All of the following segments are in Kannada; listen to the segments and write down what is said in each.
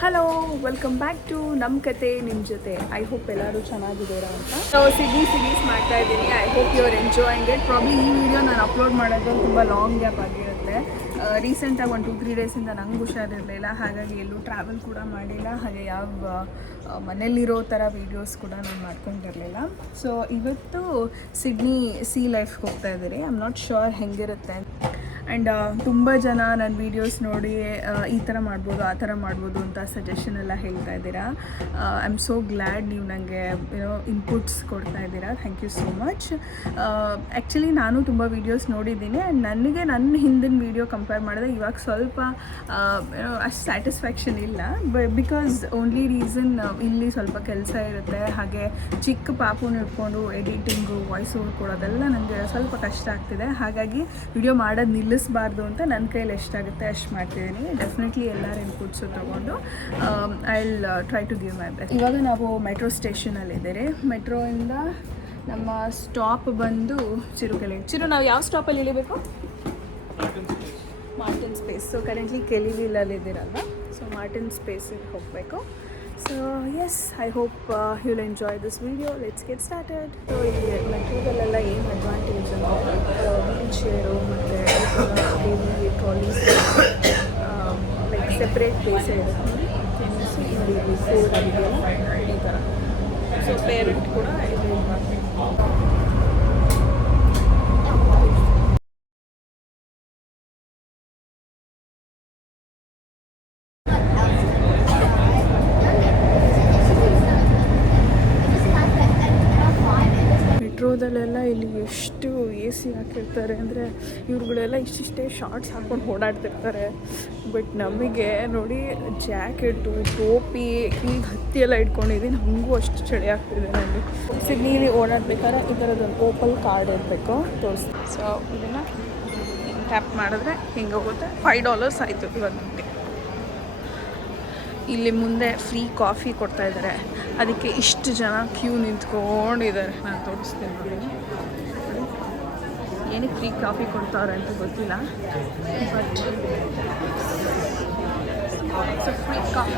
ಹಲೋ, ವೆಲ್ಕಮ್ ಬ್ಯಾಕ್ ಟು ನಮ್ಮ ಕತೆ ನಿಮ್ಮ ಜೊತೆ. ಐ ಹೋಪ್ ಎಲ್ಲರೂ ಚೆನ್ನಾಗಿದ್ದೀರಾ ಅಂತ. ಸೊ ಸಿರೀಸ್ ಮಾಡ್ತಾ ಇದ್ದೀನಿ. I hope you are enjoying it. Probably ಈ ವಿಡಿಯೋ ನಾನು ಅಪ್ಲೋಡ್ ಮಾಡೋದು ತುಂಬ ಲಾಂಗ್ ಗ್ಯಾಪ್ ಆಗಿರುತ್ತೆ. ರೀಸೆಂಟಾಗಿ 1-2-3 ಡೇಸಿಂದ ನಂಗೆ ಹುಷಾರಿರಲಿಲ್ಲ, ಹಾಗಾಗಿ ಎಲ್ಲೂ ಟ್ರಾವೆಲ್ ಕೂಡ ಮಾಡಿಲ್ಲ, ಹಾಗೆ ಯಾವ ಮನೇಲಿರೋ ಥರ ವೀಡಿಯೋಸ್ ಕೂಡ ನಾನು ಮಾಡ್ಕೊಂಡಿರಲಿಲ್ಲ. ಸೊ ಇವತ್ತು ಸಿಡ್ನಿ ಸೀ ಲೈಫ್ಗೆ ಹೋಗ್ತಾ ಇದ್ದೀರಿ. ಐ ಆಮ್ ನಾಟ್ ಶ್ಯೂರ್ ಹೆಂಗಿರುತ್ತೆ. ಆ್ಯಂಡ್ ತುಂಬ ಜನ ನನ್ನ ವೀಡಿಯೋಸ್ ನೋಡಿ ಈ ಥರ ಮಾಡ್ಬೋದು, ಆ ಥರ ಮಾಡ್ಬೋದು ಅಂತ ಸಜೆಷನ್ ಎಲ್ಲ ಹೇಳ್ತಾ ಇದ್ದೀರಾ. ಐ ಆಮ್ ಸೋ ಗ್ಲ್ಯಾಡ್ ನೀವು ನನಗೆ ಇನ್ಪುಟ್ಸ್ ಕೊಡ್ತಾ ಇದ್ದೀರಾ. Thank you so much. Actually ನಾನು ತುಂಬ ವೀಡಿಯೋಸ್ ನೋಡಿದ್ದೀನಿ ಆ್ಯಂಡ್ ನನಗೆ ನನ್ನ ಹಿಂದಿನ ವೀಡಿಯೋ ಕಂಪೇರ್ ಮಾಡಿದ್ರೆ ಇವಾಗ ಸ್ವಲ್ಪ ಅಷ್ಟು ಸ್ಯಾಟಿಸ್ಫ್ಯಾಕ್ಷನ್ ಇಲ್ಲ. ಬಿಕಾಸ್ ಓನ್ಲಿ ರೀಸನ್ ಇಲ್ಲಿ ಸ್ವಲ್ಪ ಕೆಲಸ ಇರುತ್ತೆ, ಹಾಗೆ ಚಿಕ್ಕ ಪಾಪುನ ಇಟ್ಕೊಂಡು ಎಡಿಟಿಂಗು, ವಾಯ್ಸ್ ಓವರ್ ಕೊಡೋದೆಲ್ಲ ನನಗೆ ಸ್ವಲ್ಪ ಕಷ್ಟ ಆಗ್ತಿದೆ. ಹಾಗಾಗಿ ವಿಡಿಯೋ ಮಾಡೋದು ನಿಲ್ಲಿಸಬಾರ್ದು ಅಂತ ನನ್ನ ಕೈಯಲ್ಲಿ ಎಷ್ಟಾಗುತ್ತೆ ಅಷ್ಟು ಮಾಡ್ತಿದ್ದೀನಿ. ಡೆಫಿನೆಟ್ಲಿ ಎಲ್ಲರ ಇನ್ಪುಟ್ಸು ತೊಗೊಂಡು I will try to give my best. ಇವಾಗ ನಾವು ಮೆಟ್ರೋ ಸ್ಟೇಷನಲ್ಲಿದ್ದೀರಿ. ಮೆಟ್ರೋಯಿಂದ ನಮ್ಮ ಸ್ಟಾಪ್ ಬಂದು ಚಿರುಕೆಲೆ. ನಾವು ಯಾವ ಸ್ಟಾಪಲ್ಲಿ ಇಳಿಬೇಕು? Martin space. ಸೊ ಕರೆಂಟ್ಲಿ ಕೆಲಿವಿಲಲ್ಲಿದ್ದೀರಲ್ವ, ಸೊ ಮಾರ್ಟಿನ್ ಸ್ಪೇಸಿಗೆ ಹೋಗಬೇಕು. So yes, I hope you will enjoy this video. Let's get started. So ಇಲ್ಲಿ ಮೆಟ್ರೋದಲ್ಲೆಲ್ಲ ಏನು ಅಡ್ವಾಂಟೇಜ್ ಅಂದರೆ ವೀಲ್ ಚೇರು ಮತ್ತು ಹೆವಿ ಟ್ರಾಲೀಸ್ ಲೈಕ್ ಸೆಪ್ರೇಟ್ ಪ್ಲೇಸೇ ಇರುತ್ತೆ. ಇಲ್ಲಿ ಫೋರ್ ಆಗಿದೆಯಲ್ಲ ಈ ಥರ. ಸೊ ಪೇರೆಂಟ್ ಕೂಡ ಇಲ್ಲಿ ಮೆಟ್ರೋದಲ್ಲೆಲ್ಲ ಇಲ್ಲಿ ಎಷ್ಟು ಎ ಸಿ ಹಾಕಿರ್ತಾರೆ ಅಂದರೆ ಇವ್ರುಗಳೆಲ್ಲ ಇಷ್ಟಿಷ್ಟೇ ಶಾರ್ಟ್ಸ್ ಹಾಕ್ಕೊಂಡು ಓಡಾಡ್ತಿರ್ತಾರೆ. ಬಟ್ ನಮಗೆ ನೋಡಿ ಜಾಕೆಟು, ಟೋಪಿ, ಈಗ ಹತ್ತಿ ಎಲ್ಲ ಇಟ್ಕೊಂಡಿದ್ದೀನಿ. ನನಗೂ ಅಷ್ಟು ಚಳಿ ಆಗ್ತಿದೆ. ನನಗೆ ಸಿಡ್ನಿಲಿ ಓಡಾಡ್ಬೇಕಾದ್ರೆ ಈ ಥರದೊಂದು ಓಪಲ್ ಕಾರ್ಡ್ ಇರಬೇಕು, ತೋರಿಸ್ತೀನಿ. ಸೊ ಇದನ್ನು ಟ್ಯಾಪ್ ಮಾಡಿದ್ರೆ ಹಿಂಗೆ ಹೋಗುತ್ತೆ. $5 ಆಯಿತು ಇವಾಗ ನಮಗೆ. ಇಲ್ಲಿ ಮುಂದೆ ಫ್ರೀ ಕಾಫಿ ಕೊಡ್ತಾಯಿದ್ದಾರೆ, ಅದಕ್ಕೆ ಇಷ್ಟು ಜನ ಕ್ಯೂ ನಿಂತ್ಕೊಂಡಿದ್ದಾರೆ. ನಾನು ತೋರಿಸ್ತೀನಿ ನೋಡಿ. ಏನಕ್ಕೆ ಫ್ರೀ ಕಾಫಿ ಕೊಡ್ತಾವ್ರೆ ಅಂತ ಗೊತ್ತಿಲ್ಲ, ಬಟ್ ಫ್ರೀ ಕಾಫಿ.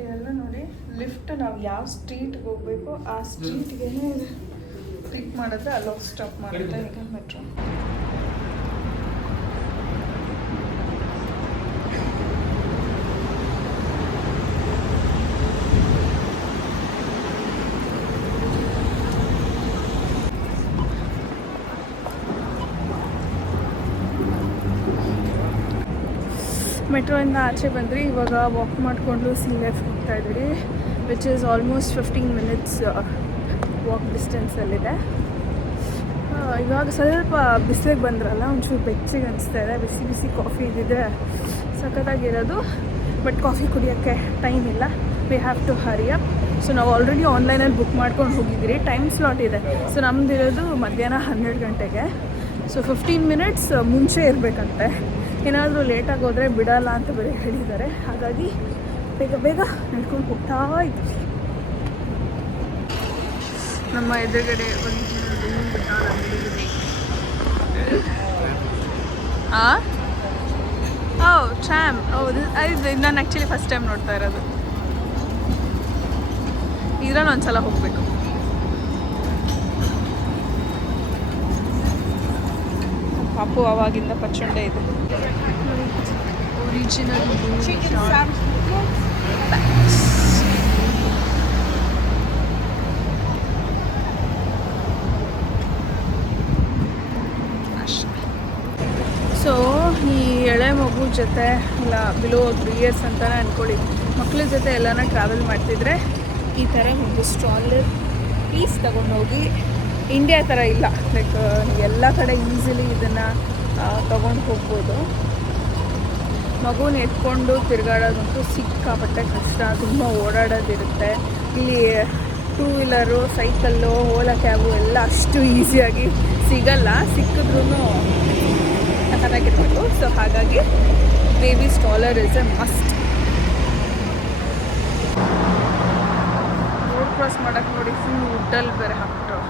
ಇದೆಲ್ಲ ನೋಡಿ ಲಿಫ್ಟ್. ನಾವು ಯಾವ ಸ್ಟ್ರೀಟ್ಗೆ ಹೋಗಬೇಕು ಆ ಸ್ಟ್ರೀಟ್ಗೆ ಕ್ಲಿಕ್ ಮಾಡಿದ್ರೆ ಅಲ್ಲೋಗಿ ಸ್ಟಾಪ್ ಮಾಡುತ್ತೆ ಈಗ ಮೆಟ್ರೋ. ಮೆಟ್ರೋಯಿಂದ ಆಚೆ ಬಂದ್ರಿ. ಇವಾಗ ವಾಕ್ ಮಾಡಿಕೊಂಡು ಸೀ ಲೈಫ್ ಹೋಗ್ತಾ ಇದ್ದೀರಿ, which is almost 15 minutes walk ಡಿಸ್ಟೆನ್ಸಲ್ಲಿದೆ. ಇವಾಗ ಸ್ವಲ್ಪ ಬಿಸಿಲಿಗೆ ಬಂದ್ರಲ್ಲ, ಒಂಚೂರು ಬೆಚ್ಚಗೆ ಅನಿಸ್ತಾ ಇದೆ. ಬಿಸಿ ಬಿಸಿ ಕಾಫಿ ಇದ್ದಿದ್ರೆ ಸಖತ್ತಾಗಿರೋದು, ಬಟ್ ಕಾಫಿ ಕುಡಿಯೋಕ್ಕೆ ಟೈಮ್ ಇಲ್ಲ. We have to hurry up. So ನಾವು ಆಲ್ರೆಡಿ ಆನ್ಲೈನಲ್ಲಿ ಬುಕ್ ಮಾಡ್ಕೊಂಡು ಹೋಗಿದ್ದೀರಿ. ಟೈಮ್ ಸ್ಲಾಟ್ ಇದೆ. ಸೊ ನಮ್ಮದಿರೋದು ಮಧ್ಯಾಹ್ನ 12 ಗಂಟೆಗೆ. ಸೊ 15 ಮಿನಿಟ್ಸ್ ಮುಂಚೆ ಇರಬೇಕಂತೆ. ಏನಾದರೂ ಲೇಟಾಗಿ ಹೋದರೆ ಬಿಡಲ್ಲ ಅಂತ ಬೇರೆ ಹೇಳಿದ್ದಾರೆ. ಹಾಗಾಗಿ ಬೇಗ ಬೇಗ ನಡ್ಕೊಂಡು ಹೋಗ್ತಾ ಇದ್ದೀವಿ. ನಮ್ಮ ಎದುರುಗಡೆ ಒಂದು ಚಾಮ್. ಹೌದು, ನಾನು ಆ್ಯಕ್ಚುಲಿ ಫಸ್ಟ್ ಟೈಮ್ ನೋಡ್ತಾ ಇರೋದು. ಇದ್ರಲ್ಲಿ ಒಂದ್ಸಲ ಹೋಗಬೇಕು. ಪಾಪು ಆವಾಗಿಂದ ಪಚ್ಚೊಂಡೆ ಇದೆ. ಒರಿಜಿನಲ್ ಸೊ ಈ ಎಳೆ ಮಗು ಜೊತೆ ಇಲ್ಲ ಬಿಲೋ 3 ಇಯರ್ಸ್ ಅಂತಲೇ ಅಂದ್ಕೊಳ್ಳಿ, ಮಕ್ಕಳ ಜೊತೆ ಎಲ್ಲನ ಟ್ರಾವೆಲ್ ಮಾಡ್ತಿದ್ರೆ ಈ ಥರ ಒಂದು ಸ್ಟ್ರಾಲರ್ ಪೀಸ್ ತೊಗೊಂಡೋಗಿ, ಇಂಡಿಯಾ ಥರ ಇಲ್ಲ, ಲೈಕ್ ಎಲ್ಲ ಕಡೆ ಈಸಿಲಿ ಇದನ್ನು ತೊಗೊಂಡು ಹೋಗ್ಬೋದು. ಮಗುನ ಎತ್ಕೊಂಡು ತಿರುಗಾಡೋದಂತೂ ಸಿಕ್ಕಾಪಟ್ಟೆ ಕಷ್ಟ, ತುಂಬ ಓಡಾಡೋದಿರುತ್ತೆ. ಇಲ್ಲಿ 2 ವೀಲರು, ಸೈಕಲ್ಲು, ಓಲಾ ಕ್ಯಾಬು ಎಲ್ಲ ಅಷ್ಟು ಈಸಿಯಾಗಿ ಸಿಗಲ್ಲ. ಸಿಕ್ಕಿದ್ರೂ ಸಖತ್ತಾಗಿರ್ಬೇಕು. ಸೊ ಹಾಗಾಗಿ baby stroller is a must. Road cross ಮಾಡೋಕ್ಕೆ ನೋಡಿ ಫುಲ್ ವುಡ್ಡಲ್ಲಿ ಬೇರೆ ಹಾಕ್ಬಿಟ್ರು.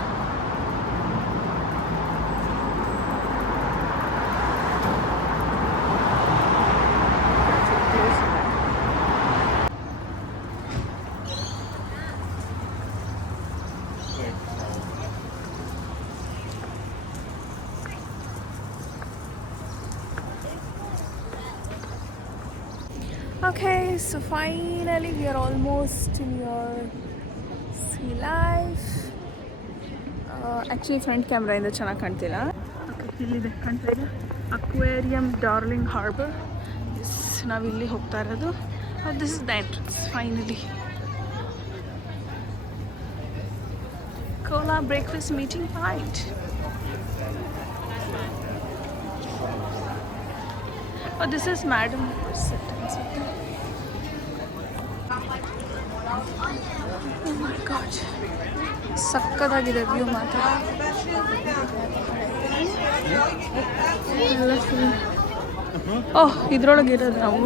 Okay, so finally we are almost near sea life. Actually front ಕ್ಯಾಮ್ರಾಯಿಂದ ಚೆನ್ನಾಗಿ ಕಾಣ್ತಿಲ್ಲ. ಇಲ್ಲಿದೆ ಕಾಣ್ತಾ ಇದೆ ಅಕ್ವೇರಿಯಂ ಡಾರ್ಲಿಂಗ್ ಹಾರ್ಬರ್. ಎಸ್, ನಾವಿಲ್ಲಿ ಹೋಗ್ತಾ ಇರೋದು. This is the entrance finally. Cola breakfast meeting point. Oh, this is Madam Acceptance. Oh my God. ಸಕ್ಕತ್ತಾಗಿದೆ ವ್ಯೂ ಮಾತ್ರ. ಓಹ್, ಇದ್ರೊಳಗೆ ಇರೋದು ನಾವು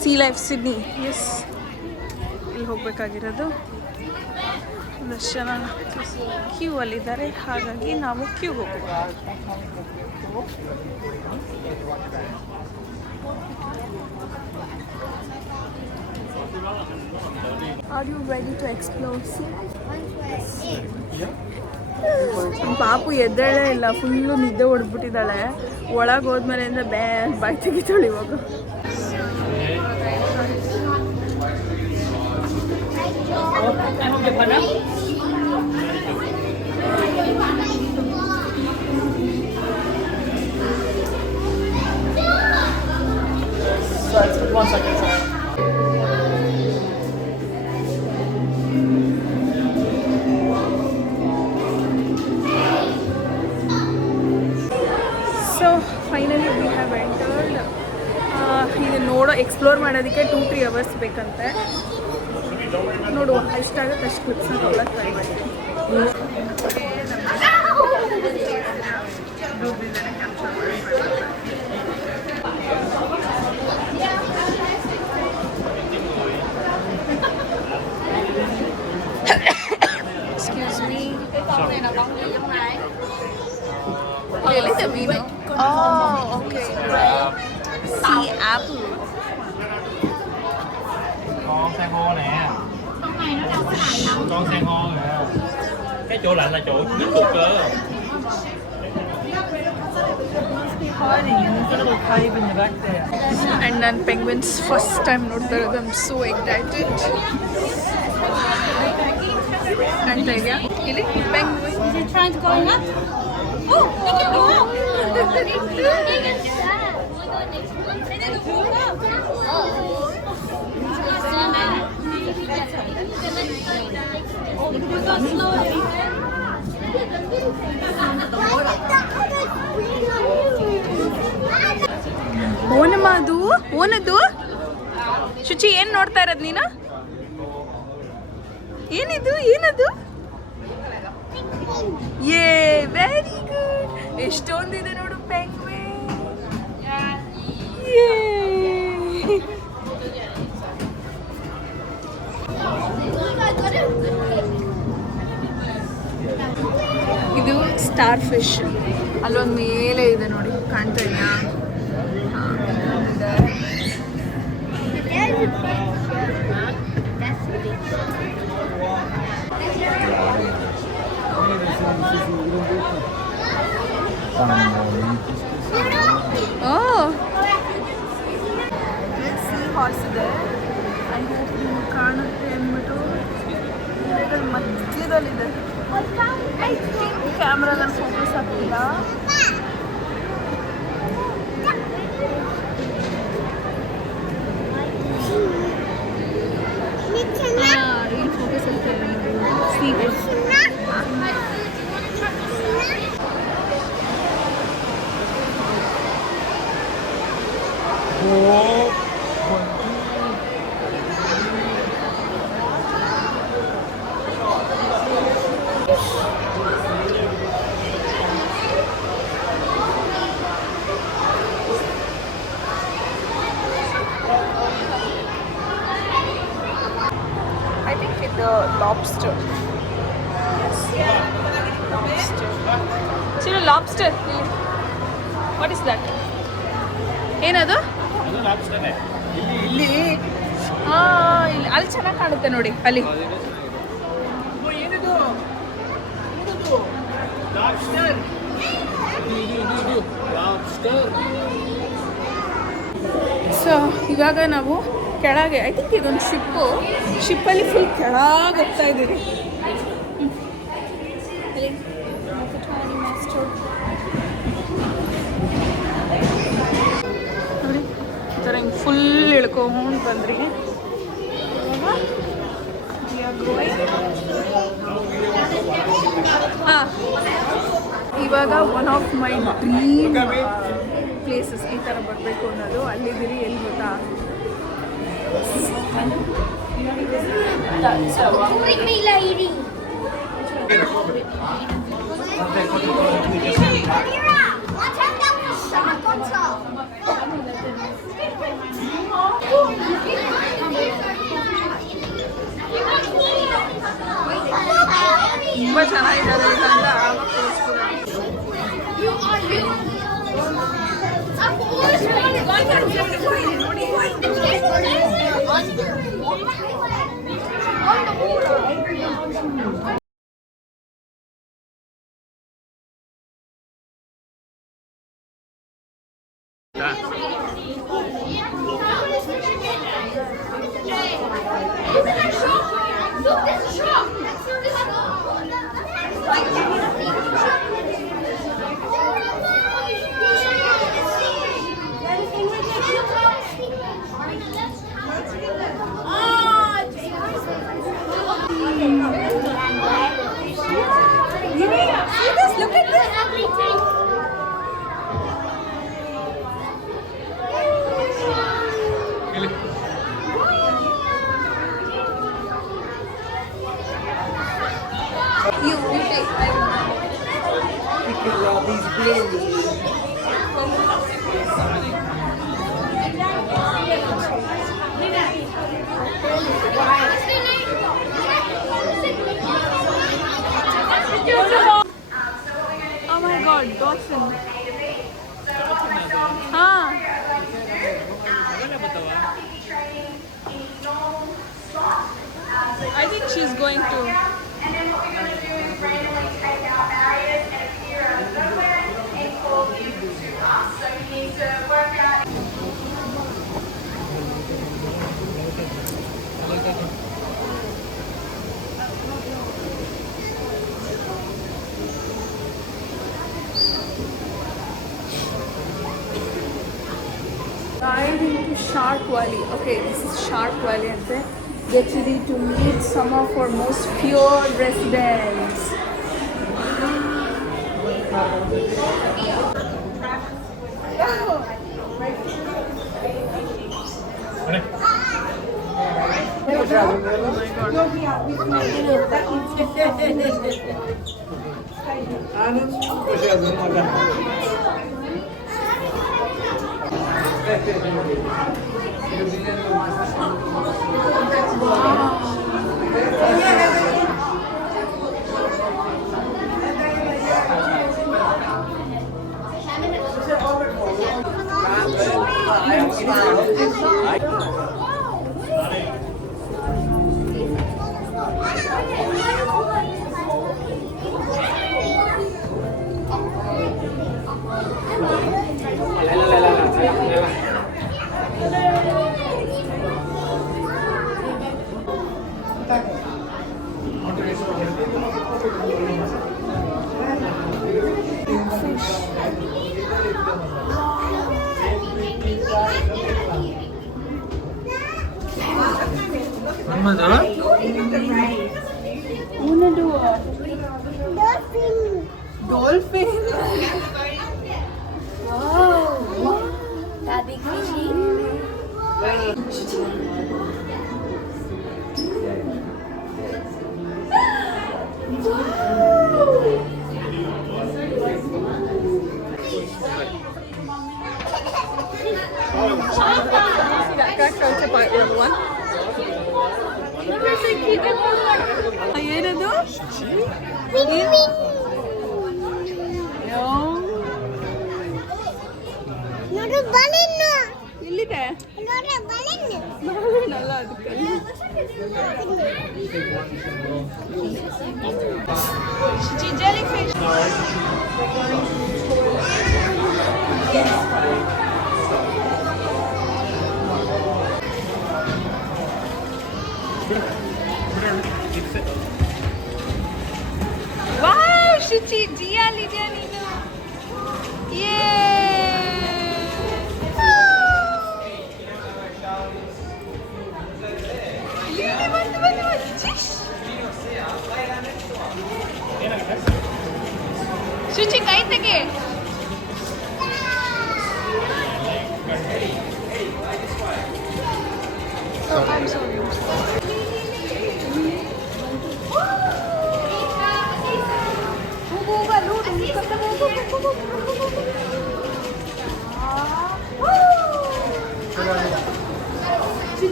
ಸೀ ಲೈಫ್ ಸಿಡ್ನಿ. ಎಸ್, ಇಲ್ಲಿ ಹೋಗಬೇಕಾಗಿರೋದು. ಒಂದಷ್ಟು ಜನ ಕ್ಯೂ ಅಲ್ಲಿದ್ದಾರೆ, ಹಾಗಾಗಿ ನಾವು ಕ್ಯೂ ಹೋಗ್ಬೇಕು. Are you ready to explore sea life? ಪಾಪು ಎದ್ದೇಳೇ ಇಲ್ಲ, ಫುಲ್ಲು ನಿದ್ದೆ ಹೊಡೆದ್ಬಿಟ್ಟಿದ್ದಾಳೆ. ಒಳಗೆ ಹೋದ್ಮೇಲೆಯಿಂದ ಬಾಯಿ ತೆಗಿತಾಳೆ ಇವಾಗ. So finally we have entered. ಇದು ಎಕ್ಸ್ಪ್ಲೋರ್ ಮಾಡೋದಕ್ಕೆ 2-3 hours ಬೇಕಂತೆ. ನೋಡುವ, ಎಷ್ಟಾಗುತ್ತೆ ಅಷ್ಟು ಕ್ಲಿಪ್ಸ್ನ ತೊಗೊಳಕ್ಕೆ ಟ್ರೈ ಮಾಡ್ತೀನಿ. Excuse me. Oh, okay. Sea apple. Con san hô nè. Con san hô nè. Cái chỗ lạnh là chỗ nước cục cơ. And then penguins first time ನೋಡ್ತಾ ಇರೋದು. I'm so excited. ಕಾಣ್ತಾ ಇದೆಯಾ ಇಲ್ಲಿ penguin? Is it trying to go up? Oh, it can go up. ಓನಮ್ಮ ಅದು ಓನದು. ಶುಚಿ, ಏನು ನೋಡ್ತಾ ಇರೋದು ನೀನು? ಏನದು? ಯೇ, ವೆರಿ ಗುಡ್. ಎಷ್ಟೊಂದಿದೆ ನೋಡು ಪೆಂಗ್ವಿನ್. ಇದು ಸ್ಟಾರ್ ಫಿಶ್. ಅಲ್ಲೊಂದು ಮೇಲೆ ಇದೆ ನೋಡಿ, ಕಾಣ್ತಾ ಇದೆಯಾ? ಸೀ ಹಾರ್ಸ್ ಇದೆ. ಐ ಹೋಪ್ ನಿಮ್ಗೆ ಕಾಣುತ್ತೆ ಅಂದ್ಬಿಟ್ಟು ಮಧ್ಯದಲ್ಲಿದೆ. ಕ್ಯಾಮ್ರಾದಲ್ಲಿ ಫೋಕಸ್ ಆಗ್ತಿಲ್ಲ. ಇಲ್ಲಿ ಫೋಕಸ್ ಆಗ್ತಿಲ್ಲ. See I think it's the lobster. Yes. Lobster. See, lobster. What is that? ಏನದು? ಇಲ್ಲಿ ಅಲ್ಲಿ ಚೆನ್ನಾಗಿ ಕಾಣುತ್ತೆ ನೋಡಿ, ಅಲ್ಲಿ. ಸೊ ಇವಾಗ ನಾವು ಕೆಳಗೆ ಐ ಥಿಂಕ್ ಇದೊಂದು ಶಿಪ್ಪಲ್ಲಿ ಫುಲ್ ಕೆಳಗೆ ಹೋಗ್ತಾ ಇದ್ದೀರಿ. ನೋಡಿ ಈ ಥರ ಹಿಂಗೆ ಫುಲ್ ಇಳ್ಕೊಂಡು ಬಂದ್ರಿ. ಇವಾಗ one of my dream places ಈ ಥರ ಬರಬೇಕು ಅನ್ನೋದು. ಅಲ್ಲಿದ್ದೀರಿ ಎಲ್ಲಿ ಗೊತ್ತಾ? ತುಂಬ ಚೆನ್ನಾಗಿದ್ದಾರೆ ಈಗ ಅಂತ ಆವಾಗ Oh my god, dolphin. I think she's going to. Dive into Shark Valley. Okay, this is Shark Valley and then get ready to meet some of our most pure residents. Wanna do a dolphin? Wow! That big fishy? See that crack out to bite the other one. ಏನದು? ನೋಡು ಬಲಿನ ಎಲ್ಲಿದೆ? ನೋಡು ಬಲಿನ ಅಲ್ಲ ಅದಕ್ಕೆ jellyfish.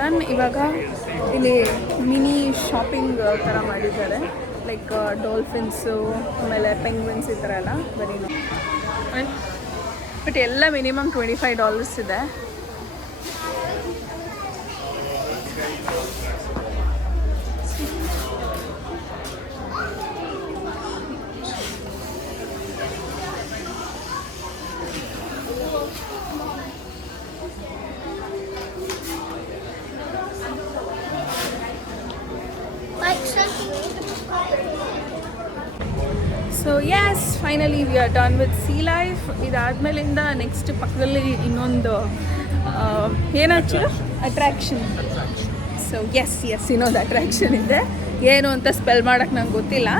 ನಾನು ಇವಾಗ ಇಲ್ಲಿ ಮಿನಿ ಶಾಪಿಂಗ್ ಥರ ಮಾಡಿದ್ದಾರೆ, ಲೈಕ್ ಡಾಲ್ಫಿನ್ಸು ಆಮೇಲೆ ಪೆಂಗ್ವಿನ್ಸ್ ಈ ಥರ ಎಲ್ಲ ಬರೀ ಬಟ್ ಎಲ್ಲ ಮಿನಿಮಮ್ $25 ಇದೆ. So yes finally we are done with sea life. ಇದಾದ್ಮೇಲಿಂದ ನೆಕ್ಸ್ಟ್ ಪಕ್ಕದಲ್ಲಿ ಇನ್ನೊಂದು ಏನಾಚು ಅಟ್ರ್ಯಾಕ್ಷನ್. ಸೊ ಎಸ್ ಇನ್ನೊಂದು ಅಟ್ರ್ಯಾಕ್ಷನ್ ಇದೆ, ಏನು ಅಂತ ಸ್ಪೆಲ್ ಮಾಡೋಕ್ಕೆ ನಂಗೆ ಗೊತ್ತಿಲ್ಲ.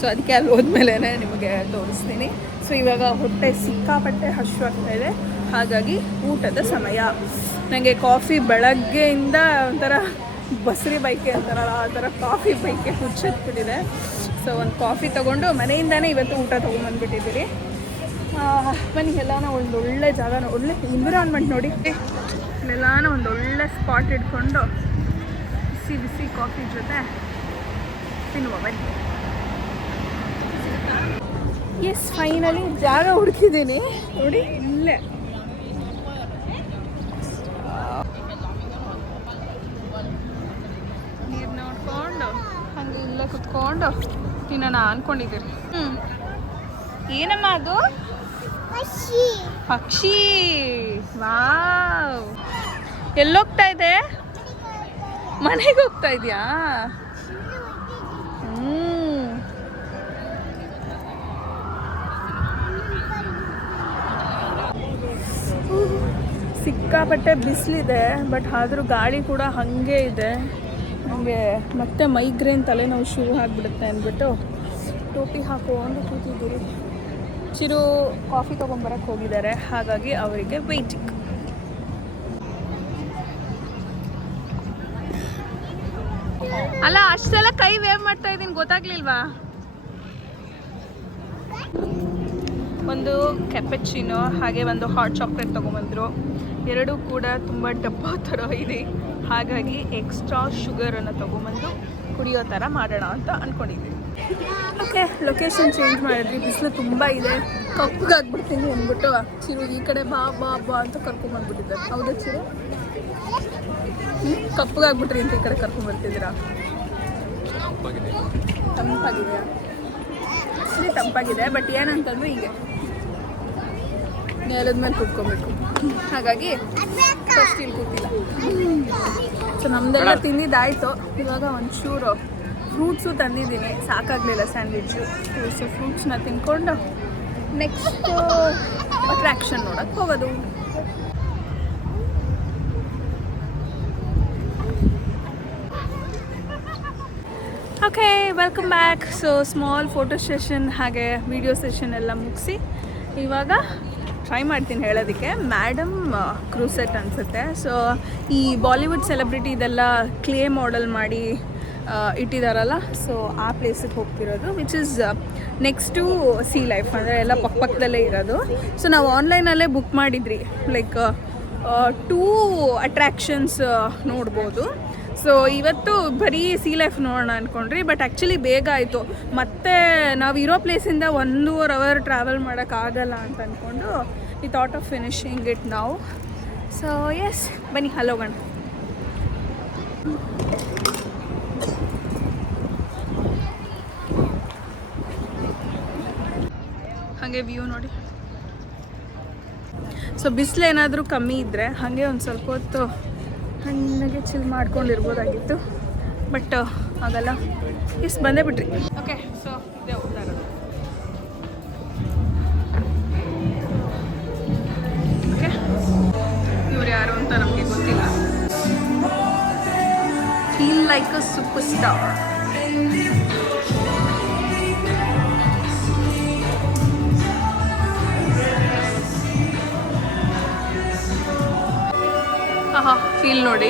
ಸೊ ಅದಕ್ಕೆ ಅಲ್ಲಿ ಹೋದ್ಮೇಲೆ ನಿಮಗೆ ತೋರಿಸ್ತೀನಿ. ಸೊ ಇವಾಗ ಹೊಟ್ಟೆ ಸಿಕ್ಕಾಪಟ್ಟೆ ಹಸಿವಾಗ್ತಾ ಇದೆ, ಹಾಗಾಗಿ ಊಟದ ಸಮಯ. ನನಗೆ ಕಾಫಿ ಬೆಳಗ್ಗೆಯಿಂದ ಒಂಥರ ಬಸ್ರಿ ಬೈಕೆ ಅಂತಾರಲ್ಲ ಆ ಥರ ಕಾಫಿ ಬೈಕೆ ಹುಚ್ಚೆತ್ಬಿಟ್ಟಿದೆ. ಸೊ ಒಂದು ಕಾಫಿ ತೊಗೊಂಡು ಮನೆಯಿಂದನೇ ಇವತ್ತು ಊಟ ತೊಗೊಂಬಂದ್ಬಿಟ್ಟಿದ್ದೀರಿ. ಬನ್ನಿ ಎಲ್ಲಾನ ಒಂದು ಒಳ್ಳೆ ಜಾಗನ, ಒಳ್ಳೆ ಎನ್ವಿರಾನ್ಮೆಂಟ್ ನೋಡಿ, ಎಲ್ಲಾನ ಒಂದು ಒಳ್ಳೆ ಸ್ಪಾಟ್ ಇಟ್ಕೊಂಡು ಬಿಸಿ ಬಿಸಿ ಕಾಫಿ ಜೊತೆ ತಿನ್ನುವ ಬನ್ನಿ. ಎಸ್ ಫೈನಲಿ ಜಾಗ ಹುಡುಕಿದ್ದೀನಿ ನೋಡಿ, ಇಲ್ಲೇ ನೀರು ನೋಡ್ಕೊಂಡು ಹಂಗೆ ಇಲ್ಲೇ ಕುತ್ಕೊಂಡು ತಿನ್ನೋಣ ಅಂದ್ಕೊಂಡಿದ್ದೀರಿ. ಏನಮ್ಮ ಅದು? ಪಕ್ಷಿ. ವಾವ್, ಎಲ್ಲೋಗ್ತಾ ಇದೆ? ಮನೆಗೆ ಹೋಗ್ತಾ ಇದೆಯಾ? ಸಿಕ್ಕಾಪಟ್ಟೆ ಬಿಸಿಲಿದೆ, ಬಟ್ ಆದರೂ ಗಾಳಿ ಕೂಡ ಹಾಗೆ ಇದೆ. ನನಗೆ ಮತ್ತೆ ಮೈಗ್ರೇನ್ ತಲೆನೋವು ಶುರು ಆಗಿಬಿಡುತ್ತೆ ಅಂದ್ಬಿಟ್ಟು ಟೋಪಿ ಹಾಕೊಂಡು ಕೂತಿದ್ದೀರಿ. ಚಿರು ಕಾಫಿ ತೊಗೊಂಬರಕ್ಕೆ ಹೋಗಿದ್ದಾರೆ, ಹಾಗಾಗಿ ಅವರಿಗೆ ವೆಯ್ಟಿಂಗ್. ಅಲ್ಲ ಅಷ್ಟೆಲ್ಲ ಕೈ ವೇವ್ ಮಾಡ್ತಾ ಇದ್ದೀನಿ, ಗೊತ್ತಾಗ್ಲಿಲ್ವಾ? ಒಂದು ಕ್ಯಾಪೆಚಿನೋ ಹಾಗೆ ಒಂದು ಹಾಟ್ ಚಾಕ್ಲೇಟ್ ತೊಗೊಂಬಂದರು. ಎರಡೂ ಕೂಡ ತುಂಬ ಡಬ್ಬ ಥರ ಇದೆ, ಹಾಗಾಗಿ ಎಕ್ಸ್ಟ್ರಾ ಶುಗರನ್ನು ತೊಗೊಂಬಂದು ಕುಡಿಯೋ ಥರ ಮಾಡೋಣ ಅಂತ ಅಂದ್ಕೊಂಡಿದ್ದೀವಿ. ಓಕೆ, ಲೊಕೇಶನ್ ಚೇಂಜ್ ಮಾಡಿದ್ವಿ. ಬಿಸಿಲು ತುಂಬ ಇದೆ, ಕಪ್ಪಗಾಗ್ಬಿಡ್ತೀನಿ ಅಂದ್ಬಿಟ್ಟು ಚಿರು ಈ ಕಡೆ ಬಾ ಬಾ ಬಾ ಅಂತ ಕರ್ಕೊಂಬಂದ್ಬಿಟ್ಟಿದ್ದಾರೆ. ಹೌದಾ ಚಿರು? ಕಪ್ಪಗಾಗ್ಬಿಟ್ರಿ ಅಂತ ಈ ಕಡೆ ಕರ್ಕೊಂಬರ್ತಿದ್ದೀರಾ? ತಂಪಾಗಿದೆ, ಅಷ್ಟೇ ತಂಪಾಗಿದೆ. ಬಟ್ ಏನಂತಂದ್ರೆ ಹೀಗೆ ನೆಲದ ಮೇಲೆ ಕೂತ್ಕೊಬೇಕು, ಹಾಗಾಗಿ ಫಸ್ಟ್ ಇಲ್ಲಿ ಕೂತಿಲ್ಲ. ಸೊ ನಮ್ದೆಲ್ಲ ತಿಂದಿದ್ದಾಯಿತು. ಇವಾಗ ಒಂಚೂರು ಫ್ರೂಟ್ಸು ತಂದಿದ್ದೀನಿ, ಸಾಕಾಗಲಿಲ್ಲ ಸ್ಯಾಂಡ್ವಿಚ್ಚು. ಸೊ ಫ್ರೂಟ್ಸ್ನ ತಿನ್ಕೊಂಡು ನೆಕ್ಸ್ಟ್ ಅಟ್ರ್ಯಾಕ್ಷನ್ ನೋಡೋಕ್ಕೆ ಹೋಗೋದು. Okay, welcome back. So small photo session ಹಾಗೆ ವಿಡಿಯೋ ಸೆಷನ್ ಎಲ್ಲ ಮುಗಿಸಿ ಇವಾಗ ಟ್ರೈ ಮಾಡ್ತೀನಿ ಹೇಳೋದಕ್ಕೆ. ಮ್ಯಾಡಮ್ ಕ್ರೂಸೆಟ್ ಅನಿಸುತ್ತೆ. ಸೊ ಈ ಬಾಲಿವುಡ್ ಸೆಲೆಬ್ರಿಟಿ ಇದೆಲ್ಲ ಕ್ಲೇ ಮಾಡೆಲ್ ಮಾಡಿ ಇಟ್ಟಿದ್ದಾರಲ್ಲ, ಸೊ ಆ ಪ್ಲೇಸಿಗೆ ಹೋಗ್ತಿರೋದು, which is next to sea life. ಅಂದರೆ ಎಲ್ಲ ಪಕ್ಕದಲ್ಲೇ ಇರೋದು. ಸೊ ನಾವು ಆನ್ಲೈನಲ್ಲೇ ಬುಕ್ ಮಾಡಿದ್ರಿ, ಲೈಕ್ 2 ಅಟ್ರ್ಯಾಕ್ಷನ್ಸ್ ನೋಡ್ಬೋದು. ಸೊ ಇವತ್ತು ಬರೀ ಸೀ ಲೈಫ್ ನೋಡೋಣ ಅಂದ್ಕೊಂಡ್ರಿ, ಬಟ್ ಆ್ಯಕ್ಚುಲಿ ಬೇಗ ಆಯಿತು. ಮತ್ತು ನಾವು ಇರೋ ಪ್ಲೇಸಿಂದ 1.5 hour ಟ್ರಾವೆಲ್ ಮಾಡೋಕ್ಕಾಗಲ್ಲ ಅಂತ ಅಂದ್ಕೊಂಡು we thought of finishing it ನಾವು. ಸೊ ಎಸ್, ಬನ್ನಿ ಅಲ್ಲೋಗೋಣ. ಹಾಗೆ ವ್ಯೂ ನೋಡಿ. ಸೊ ಬಿಸಿಲು ಏನಾದರೂ ಕಮ್ಮಿ ಇದ್ದರೆ ಹಾಗೆ ಒಂದು ಸ್ವಲ್ಪ ಹೊತ್ತು ಹಣ್ಣಗೆ ಚಿಲ್ ಮಾಡ್ಕೊಂಡಿರ್ಬೋದಾಗಿತ್ತು, ಬಟ್ ಆಗಲ್ಲ. ಇಷ್ಟು ಬಂದೇ ಬಿಟ್ರಿ. ಓಕೆ, ಸೊ ಇದೇ ಹೋಗ್ತಾ ಇರೋದು. ಓಕೆ, ಇವ್ರು ಯಾರು ಅಂತ ನಮಗೆ ಗೊತ್ತಿಲ್ಲ. Feel like a super star. Feel ನೋಡಿ.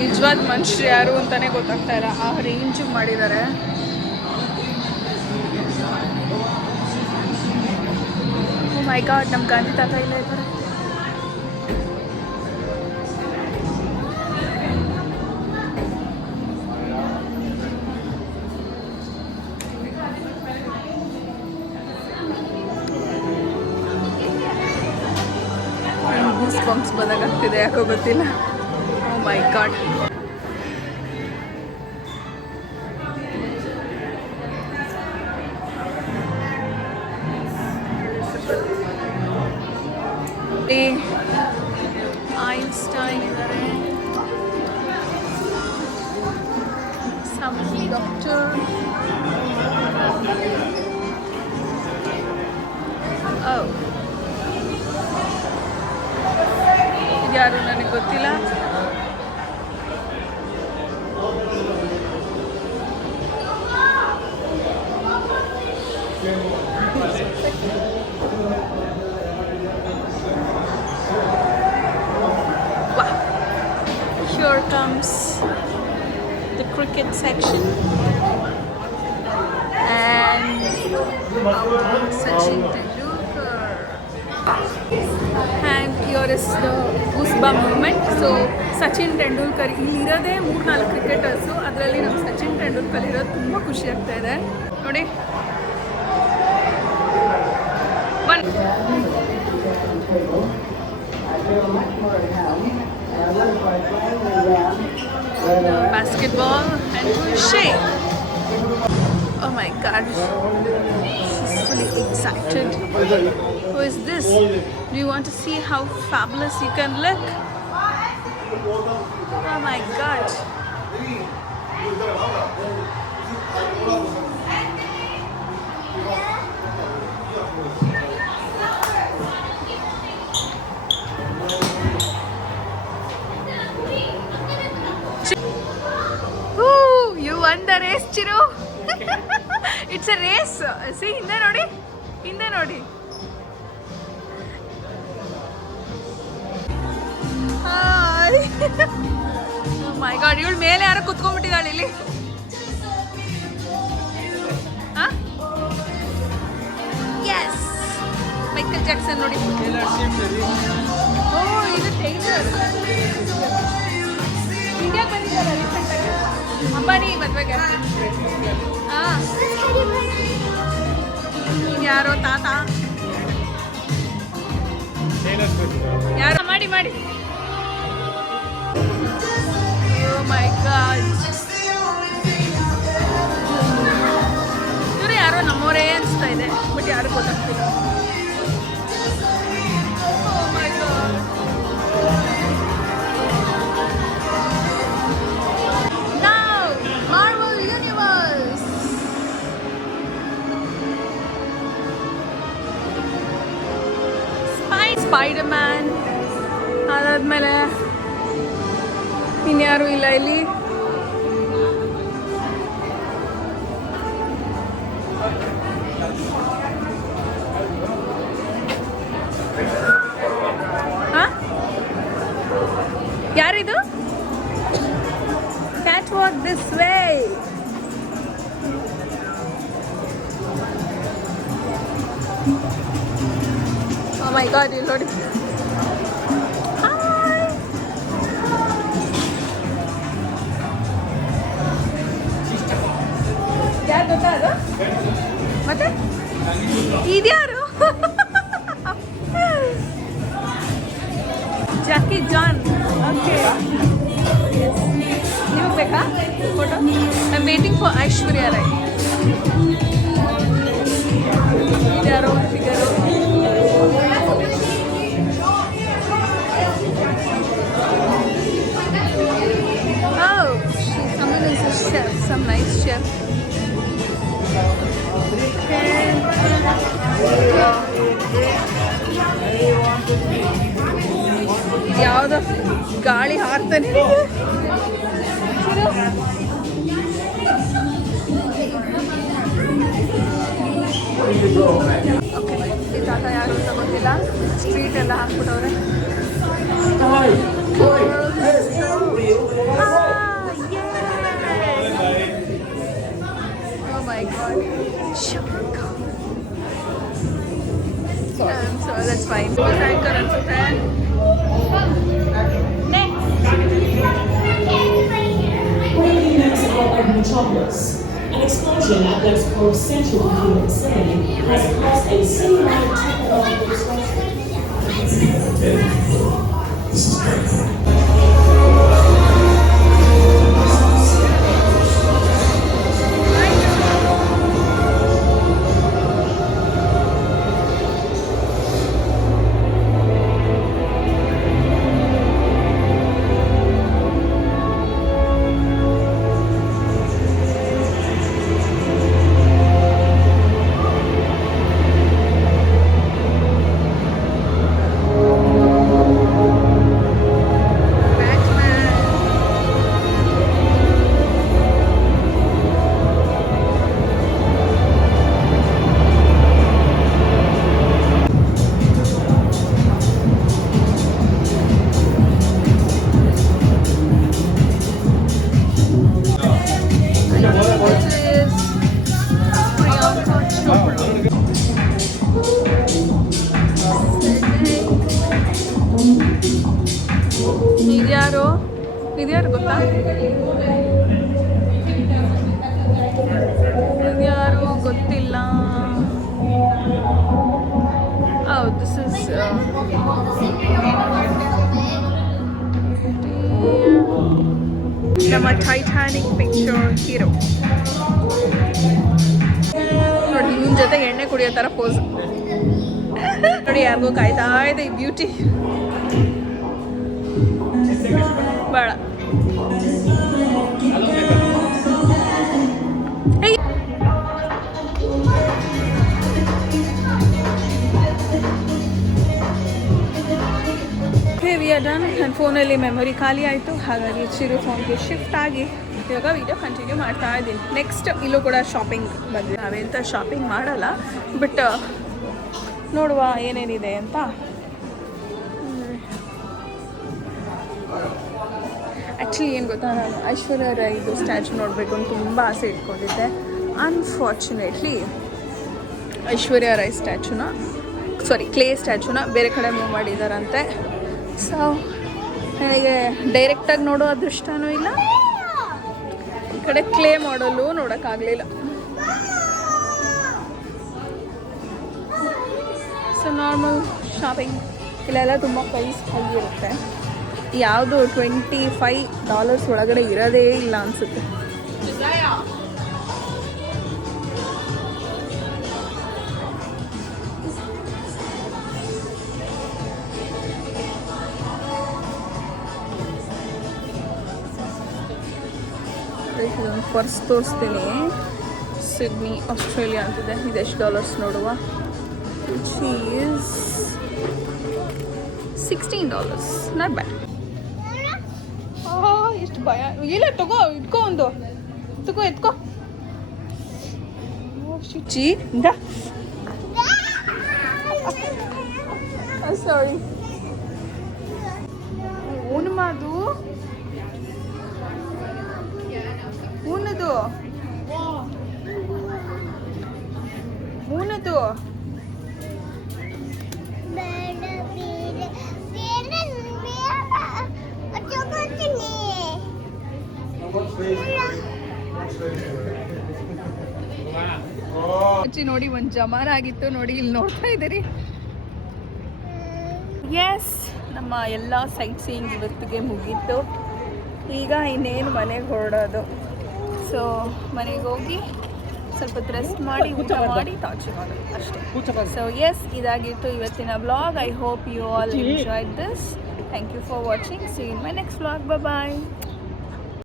ನಿಜವಾದ ಮನುಷ್ಯರು ಯಾರು ಅಂತಾನೆ ಗೊತ್ತಾಗ್ತಾ ಇಲ್ಲ, ಆ ರೇಂಜ್ ಮಾಡಿದ್ದಾರೆ. ಓ ಮೈ ಗಾಡ್, ನಮ್ಮ ಗಾಂಧಿ ತಾತ ಇಲ್ಲ ಇದ್ದಾರೆ. ಗೂಸ್ ಬಂದಾಗ್ತಿದೆ, ಯಾಕೋ ಗೊತ್ತಿಲ್ಲ. ಓ ಮೈ ಗಾಡ್. ಐನ್ಸ್ಟೈನ್ ಇದ್ದಾರೆ, ಸಮ್ ಡಾಕ್ಟರ್, ಯಾರು ನನಗೆ ಗೊತ್ತಿಲ್ಲ. Here comes the cricket section and Sachin Tendulkar. And here is the goosebump moment. So Sachin Tendulkar ಇಲ್ಲಿರೋದೇ 3-4 ಕ್ರಿಕೆಟರ್ಸು, ಅದರಲ್ಲಿ ನಮ್ಮ ಸಚಿನ್ ತೆಂಡೂಲ್ಕರ್ ಇರೋದು ತುಂಬ ಖುಷಿ ಆಗ್ತಾ ಇದೆ ನೋಡಿ. Basketball and shake. Oh my god, she's fully excited. Who is this? Do you want to see how fabulous you can look? Oh my god. Ooh, you won the race, Chiru. It's a race. See, ಹಿಂದೆ ನೋಡಿ. Hi. Oh my god, ಇವಳು ಮೇಲೆ ಯಾರೋ ಕುತ್ಕೊಂಡ್ಬಿಟ್ಟಿದ್ದಾಳೆ ಇಲ್ಲಿ. Yes. ಮೈಕಲ್ ಜಾಕ್ಸನ್ ನೋಡಿ. ಓ, ಇದು ಟೈಲರ್. ಇಂಡಿಯಾಗೆ ಬಂದಿದ್ದಾರೆ ರೀಸೆಂಟಾಗಿ ಅಂಬಾನಿ ಮದುವೆಗೆ. ಯಾರೋ ತಾತ ಯಾರೋ ಮಾಡಿ ಓ ಮೈ ಗಾಡ್, ಇವರು ಯಾರೋ ನಮ್ಮವರೇ ಅನಿಸ್ತಾ ಇದೆ, ಬಟ್ ಯಾರು ಗೊತ್ತಾಗ್ತಿಲ್ಲ. ಓ ಮೈ ಗಾಡ್. ಸ್ಪೈಡರ್ಮ್ಯಾನ್ ಅದಾದ್ಮೇಲೆ ಇನ್ಯಾರು ಇಲ್ಲ ಇಲ್ಲಿ. ಯಾರಿದು? Cat walk this way. Oh my god, you ನೋಡಿ. ಯಾರು ಗೊತ್ತಾ ಅದು? ಮತ್ತೆ ಇದ್ಯಾರು? ಜಾಕಿ ಜಾನ್. ಓಕೆ, ನೀವು ಬೇಕಾ photo? I am waiting for Aishwarya Rai. ಇದ್ಯಾರೋ figure. Oh, someone is a chef, some nice chef. ಯಾವುದೋ ಗಾಳಿ ಹಾರ್ತಾನೆ. ಓಕೆ, ಸ್ಟ್ರೀಟ್ ಎಲ್ಲ ಹಾಕ್ಬಿಟ್ಟವ್ರೆ. Oh my god. So that's fine. Anchor ಅನ್ಸುತ್ತೆ. Mexico Metropolis. An explosion at Mexico's Central Computing Facility has caused a citywide technological disruption. ಇದ್ಯಾರು ಗೊತ್ತಾ? ಇದ್ಯಾರು ಗೊತ್ತಿಲ್ಲ. ದಿಸ್ ಇಸ್ ನಮ್ಮ ಟೈಟಾನಿಕ್ ಪಿಕ್ಚರ್ ಹೀರೋ. ನೋಡಿ ನಿಮ್ಮ ಜೊತೆಗೆ ಎಣ್ಣೆ ಕುಡಿಯೋ ಥರ ಪೋಸ್ ನೋಡಿ. ಯಾರಿಗೂ ಕಾಯ್ತಾ ಇದೆ ಈ ಬ್ಯೂಟಿ. ಬೇಡ ವಿ ಆರ್ ಡನ್. ನನ್ನ ಫೋನಲ್ಲಿ ಮೆಮೊರಿ ಖಾಲಿ ಆಯಿತು, ಹಾಗಾಗಿ ಚಿರು ಫೋನ್ಗೆ ಶಿಫ್ಟ್ ಆಗಿ ಇವಾಗ ವಿಡಿಯೋ ಕಂಟಿನ್ಯೂ ಮಾಡ್ತಾ ಇದ್ದೀನಿ. ನೆಕ್ಸ್ಟ್ ಇಲ್ಲೂ ಕೂಡ ಶಾಪಿಂಗ್ ಬಂದಿದೆ. ನಾವೆಂತ ಶಾಪಿಂಗ್ ಮಾಡಲ್ಲ, ಬಟ್ ನೋಡುವ ಏನೇನಿದೆ ಅಂತ. ಆ್ಯಕ್ಚುಲಿ ಏನು ಗೊತ್ತಾ, ನಾನು ಐಶ್ವರ್ಯ ರೈದು ಸ್ಟ್ಯಾಚು ನೋಡಬೇಕು ಅಂತ ತುಂಬ ಆಸೆ ಇಟ್ಕೊಂಡಿದ್ದೆ. ಅನ್ಫಾರ್ಚುನೇಟ್ಲಿ ಐಶ್ವರ್ಯ ರೈ ಸ್ಟ್ಯಾಚುನ ಕ್ಲೇ ಸ್ಟ್ಯಾಚುನ ಬೇರೆ ಕಡೆ ಮೂವ್ ಮಾಡಿದ್ದಾರಂತೆ. ಸೊ ನನಗೆ ಡೈರೆಕ್ಟಾಗಿ ನೋಡೋ ಅದೃಷ್ಟನೂ ಇಲ್ಲ, ಈ ಕಡೆ ಕ್ಲೇ ಮಾಡಲು ನೋಡೋಕ್ಕಾಗಲಿಲ್ಲ. ಸೊ ನಾರ್ಮಲ್ ಶಾಪಿಂಗ್ ಇಲ್ಲೆಲ್ಲ ತುಂಬ ಪ್ರೈಸ್ ಆಗಿರುತ್ತೆ. ಯಾವುದು $25 ಒಳಗಡೆ ಇರೋದೇ ಇಲ್ಲ ಅನಿಸುತ್ತೆ. ಇದೊಂದು ಪರ್ಸ್ ತೋರಿಸ್ತೀನಿ. ಸಿಡ್ನಿ ಆಸ್ಟ್ರೇಲಿಯಾ ಅಂತಿದೆ. ಇದೆಷ್ಟು ಡಾಲರ್ಸ್ ನೋಡುವ. Which is $16. Not bad. ಎಷ್ಟು ಭಯ ಇಲ್ಲ. ತಗೋ, ಇಟ್ಕೋ, ಒಂದು ತಗೋ, ಎತ್ಕೋ. ಶುಚಿ ಸಾರಿ ಊನಮಾದು ಊನದು ಊನದು ನೋಡಿ ಒಂದು ಜಮಾನ ಆಗಿತ್ತು ನೋಡಿ. ಇಲ್ಲಿ ನೋಡ್ತಾ ಇದ್ದೀರಿ. ಎಸ್, ನಮ್ಮ ಎಲ್ಲ ಸೈಟ್ ಸೀಯಿಂಗ್ ಇವತ್ತಿಗೆ ಮುಗೀತು. ಈಗ ಇನ್ನೇನು ಮನೆಗೆ ಹೊರಡೋದು. ಸೊ ಮನೆಗೆ ಹೋಗಿ ಸ್ವಲ್ಪ ರೆಸ್ಟ್ ಮಾಡಿ ಊಟ ಮಾಡಿ ತಾಚಿ ಮಾಡೋದು ಅಷ್ಟೇ. ಸೊ ಎಸ್, ಇದಾಗಿತ್ತು ಇವತ್ತಿನ vlog. I hope you all enjoyed this. Thank you for watching. See in my next vlog. Bye.